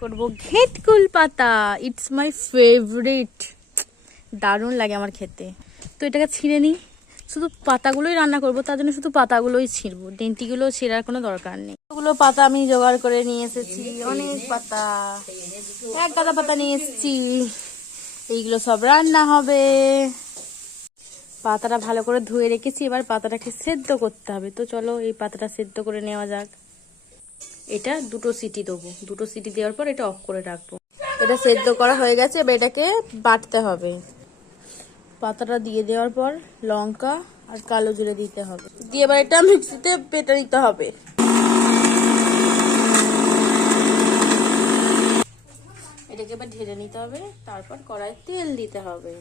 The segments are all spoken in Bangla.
করব ঘেটকুল পাতা ইটস মাই ফেভারিট দারুণ লাগে আমার খেতে। তো এটাকে ছিঁড়ে নিই। শুধু পাতাগুলোই রান্না করব, তার জন্য শুধু পাতাগুলোই ছিঁড়বো। ডেন্টিগুলো ছিঁড়ার কোনো দরকার নেই। ওগুলো পাতা আমি জোগাড় করে নিয়ে এসেছি। অনেক পাতা। এক গাদা পাতা নিয়ে এসেছি। এইগুলো সব রান্না হবে। পাতাটা ভালো করে ধুয়ে রেখেছি। এবার পাতাটাকে সেদ্ধ করতে হবে। তো চলো এই পাতাটা সেদ্ধ করে নেওয়া যাক। এটা দুটো সিটি দেবো। দুটো সিটি দেওয়ার পর এটা অফ করে রাখব। এটা সেদ্ধ করা হয়ে গেছে, এবার এটাকে বাটতে হবে। পাতাটা দিয়ে দেওয়ার পর লঙ্কা আর কালো জিরে দিতে হবে। দিয়ে এবার এটা মিক্সিতে পেটে নিতে হবে। এটাকে এবার ঢেলে নিতে হবে, তারপর কড়াই তেল দিতে হবে।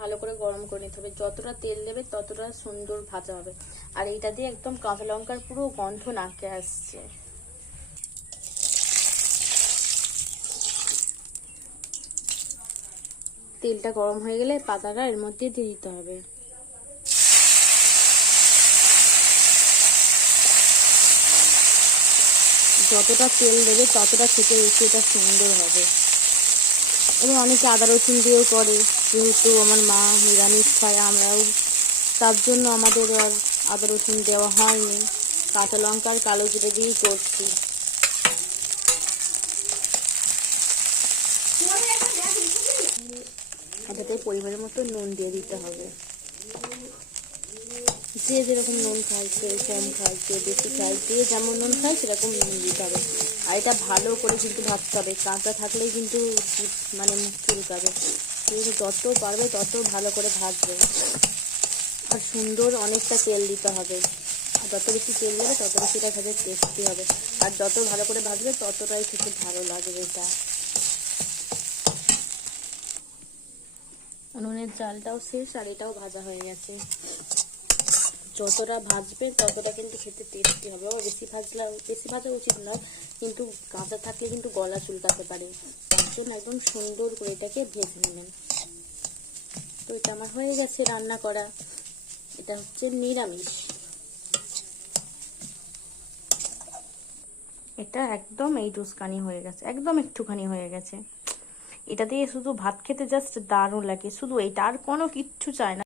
ভালো করে গরম করে নিতে হবে। যতটা তেল দেবে ততটা সুন্দর ভাজা হবে। আর এটা দিয়ে একদম কাঁচা লঙ্কার পুরো গন্ধ নাকে আসছে। তেলটা গরম হয়ে গেলে পাতাটা এর মধ্যে দিয়ে দিতে হবে। যতটা তেল দেবে ততটা খেতে এটা সুন্দর হবে। এবং অনেকে আদা রসুন দিয়েও করে, যেহেতু আমার মা নিরামিষ খায়, আমরাও তার জন্য আমাদের আর আদা রসুন দেওয়া হয়নি। কাঁচা লঙ্কা আর কালো জিরে দিয়েই করছি। এটাতে পরিমাণের মতো নুন দিয়ে দিতে হবে। যে যেরকম নুন কেউ কম কেউ বেশি খায় যে যেমন নুন খায় সেরকম নুন দিতে হবে। আর এটা ভালো করে কিন্তু ভাবতে হবে। কাঁচা থাকলেই কিন্তু মানে মুখ চুলকাবে কিন্তু যত পারবে তত ভালো করে ভাজবে। আর সুন্দর অনেকটা তেল দিতে হবে। আর যত বেশি তেল দেবে তত বেশি এটা খেতে টেস্টি হবে। আর যত ভালো করে ভাজবে ততটাই খেতে ভালো লাগবে এটা। উনুনের চালটাও শেষ আর এটাও ভাজা হয়ে গেছে। যতটা ভাজবে ততটা কিন্তু খেতে টেস্টি হবে। আবার বেশি ভাজলে, বেশি ভাজা উচিত নয়, কিন্তু কাঁচা থাকলে কিন্তু গলা চুলকাতে পারে। তার জন্য একদম সুন্দর করে এটাকে ভেজে নেবেন। তো এটা আমার হয়ে গেছে রান্না করা। এটা হচ্ছে নিরামিষ। এটা একদম এই টুসকানি হয়ে গেছে, একদম একটুখানি হয়ে গেছে। এটা দিয়ে শুধু ভাত খেতে জাস্ট দারুণ লাগে। শুধু এটা আর কোনো কিচ্ছু চায় না।